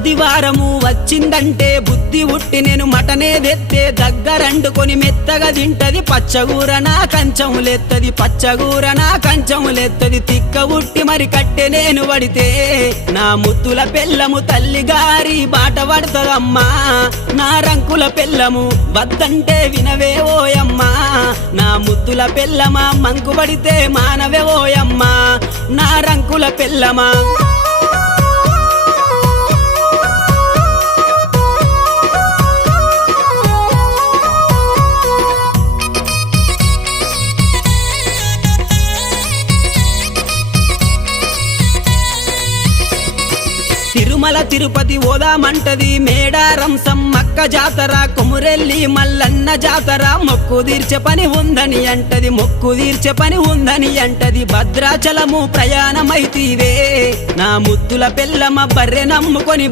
ఆదివారము వచ్చిందంటే బుద్ధి ఉట్టి నేను మటనే తెత్తే దగ్గరండుకొని మెత్తగా తింటది పచ్చగూర నా కంచములెత్తది పచ్చగూర నా కంచములెత్తది తిక్క ఉట్టి మరి కట్టె నేను పడితే నా ముత్తుల పెళ్ళము తల్లి గారి బాట పడుతుందమ్మా నా రంకుల పెళ్ళము వద్దంటే వినవే ఓయమ్మా నా ముద్దుల పెళ్ళమా మంకు పడితే మానవే ఓయమ్మా నా రంకుల పెళ్ళమా తిరుమల తిరుపతి ఓదామంటది మేడారం సమ్మక్క జాతర కొమురెల్లి మల్లన్న జాతర మొక్కు తీర్చే పని ఉందని అంటది మొక్కు తీర్చే పని ఉందని అంటది భద్రాచలము ప్రయాణమైతీవే నా ముద్దుల పెళ్ళమ బర్రె నమ్ముకొని